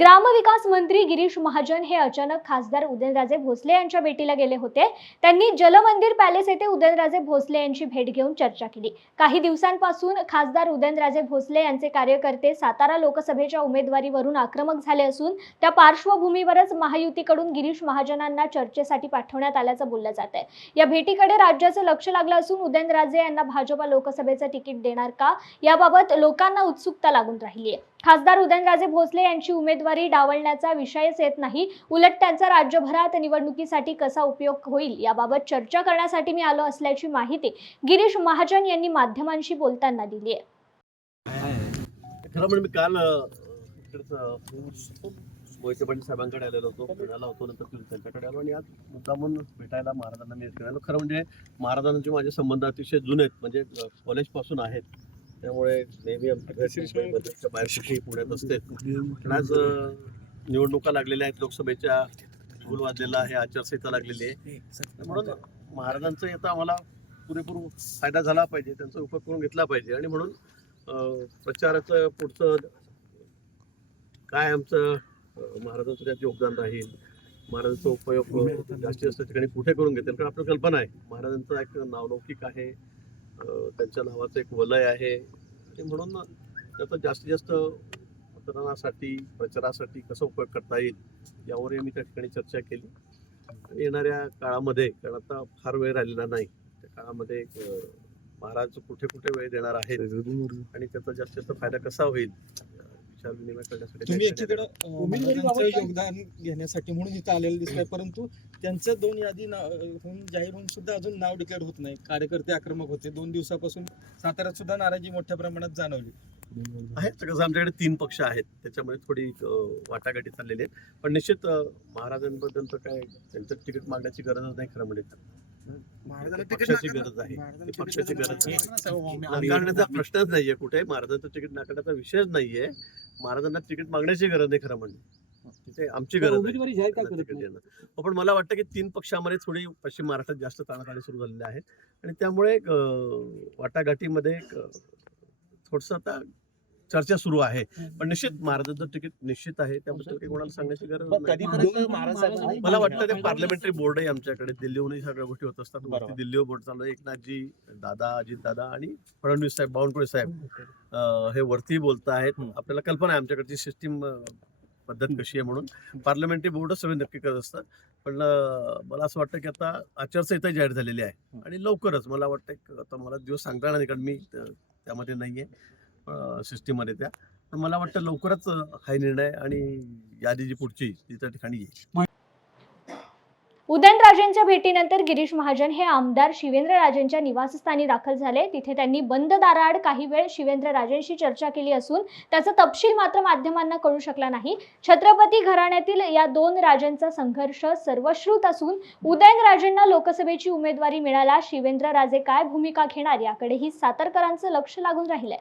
ग्रामविकास मंत्री गिरीश महाजन हे अचानक खासदार उदयनराजे भोसले यांच्या भेटीला गेले होते। त्यांनी जलमंदिर पॅलेस येथे उदयनराजे भोसले यांची भेट घेऊन चर्चा केली। काही दिवसांपासून खासदार उदयनराजे भोसले यांचे कार्यकर्ते सातारा लोकसभेच्या उमेदवारीवरून आक्रमक झाले असून त्या पार्श्वभूमीवरच महायुतीकडून गिरीश महाजनांना चर्चेसाठी पाठवण्यात आल्याचं बोललं जात आहे। या भेटीकडे राज्याचं लक्ष लागलं असून उदयनराजे यांना भाजपा लोकसभेचं तिकीट देणार का याबाबत लोकांना उत्सुकता लागून राहिली आहे। खासदार उदयनराजे भोसले यांची उमेदवारी डावलण्याचा विषयच येत नाही, उलट त्यांचा राज्यभरात निवडणुकीसाठी कसा उपयोग होईल याबाबत चर्चा करण्यासाठी मी आलो असल्याची माहिती गिरीश महाजन यांनी माध्यमांशी बोलताना दिली आहे। खरं म्हणजे मी काल मोहिते पाटील साहेबांकडे आलेलो होतो, पुण्याला होतो, नंतर त्यांच्याकडे आलो आणि आज मुद्दामून भेटायला महाराजांना मी आलो। खरं म्हणजे महाराजांचे माझे संबंध अतिशय जुने आहेत, म्हणजे कॉलेजपासून आहेत, त्यामुळे नेहमी आमच्या बाहेर कुठेही पुण्यात असते। आज निवडणुका लागलेल्या आहेत, लोकसभेच्या फुल वाजलेला आहे, आचारसंहिता लागलेली आहे, म्हणून महाराजांचा आता आम्हाला पुरेपूर फायदा झाला पाहिजे, त्यांचा उपयोग करून घेतला पाहिजे आणि म्हणून प्रचाराचं पुढचं काय आमचं महाराजांचं त्यात योगदान राहील, महाराजांचा उपयोग जास्तीत जास्त ठिकाणी कुठे करून घेतील, कारण आपल्याला कल्पना आहे महाराजांचं एक नावलौकिक आहे, त्यांच्या नावाचं एक वलय आहे, म्हणून त्याचा जास्तीत जास्त मतदानासाठी प्रचारासाठी कसा उपयोग करता येईल यावर मी त्या ठिकाणी चर्चा केली। आणि येणाऱ्या काळामध्ये, कारण आता फार वेळ राहिलेला नाही, त्या काळामध्ये महाराज कुठे कुठे वेळ देणार आहेत आणि त्याचा जास्तीत जास्त फायदा कसा होईल विचार विनिमय करण्यासाठी तुम्ही एकीकडे योगदान घेण्यासाठी म्हणून इथं आलेलं दिसतंय, परंतु त्यांचं 2 यादी जाहीर होऊन सुद्धा अजून नाव डिक्लेअर होत नाही। कार्यकर्ते आक्रमक होते, 2 दिवसापासून साताऱ्यात सुद्धा नाराजी मोठ्या प्रमाणात जाणवली आहे। कसं आमच्याकडे 3 पक्ष आहेत, त्याच्यामध्ये थोडी वाटाघाटी चाललेली आहेत, पण निश्चित महाराजांबद्दल तर काय त्यांचं तिकीट मागण्याची गरजच नाही। खरं म्हणजे पक्षाची गरज आहे, पक्षाची गरज नाकारण्याचा प्रश्नच नाहीये, कुठे महाराजांचं तिकीट नाकारण्याचा विषयच नाहीये, महाराजांना तिकीट मागण्याची गरज नाही। खरं म्हणजे तिथे आमची गरज आहे, पण मला वाटतं की 3 पक्षामध्ये थोडी पश्चिम महाराष्ट्रात जास्त ताणाताणी सुरू झालेली आहे आणि त्यामुळे वाटाघाटीमध्ये थोडस आता चर्चा सुरू आहे, पण निश्चित महाराजांचं तिकीट निश्चित आहे, त्याबद्दल काही कोणाला सांगण्याची गरज नाही। मला वाटतं ते पार्लमेंटरी बोर्ड आहे आमच्याकडे, दिल्लीहूनही सगळ्या गोष्टी होत असतात, वरती दिल्लीवर बोर्ड चालू आहे, एकनाथजी दादा, अजित दादा आणि फडणवीस साहेब, बावनकुळे साहेब हे वरती बोलत आहेत। आपल्याला कल्पना आहे आमच्याकडची सिस्टीम पद्धत कशी आहे, म्हणून पार्लमेंटरी बोर्ड सगळे नक्की करत असतात। पण मला असं वाटतं की आता आचारसंहिता जाहीर झालेली आहे आणि लवकरच मला वाटतं, आता मला दिवस सांगता येणार नाही कारण मी त्यामध्ये नाहीये सिस्टीममध्ये त्या, पण मला वाटतं लवकरच हा निर्णय आणि यादी जी पुढची ती त्या ठिकाणी येईल। उदयनराजेंच्या भेटीनंतर गिरीश महाजन हे आमदार शिवेंद्रराजेंच्या निवासस्थानी दाखल झाले। तिथे त्यांनी बंद दाराआड काही वेळ शिवेंद्रराजेंशी चर्चा केली असून त्याचा तपशील मात्र माध्यमांना कळू शकला नाही। छत्रपती घराण्यातील या 2 राजांचा संघर्ष सर्वश्रुत असून उदयनराजेंना लोकसभेची उमेदवारी मिळाला, शिवेंद्रराजे काय भूमिका घेणार याकडेही सातारकरांचं लक्ष लागून राहिलंय।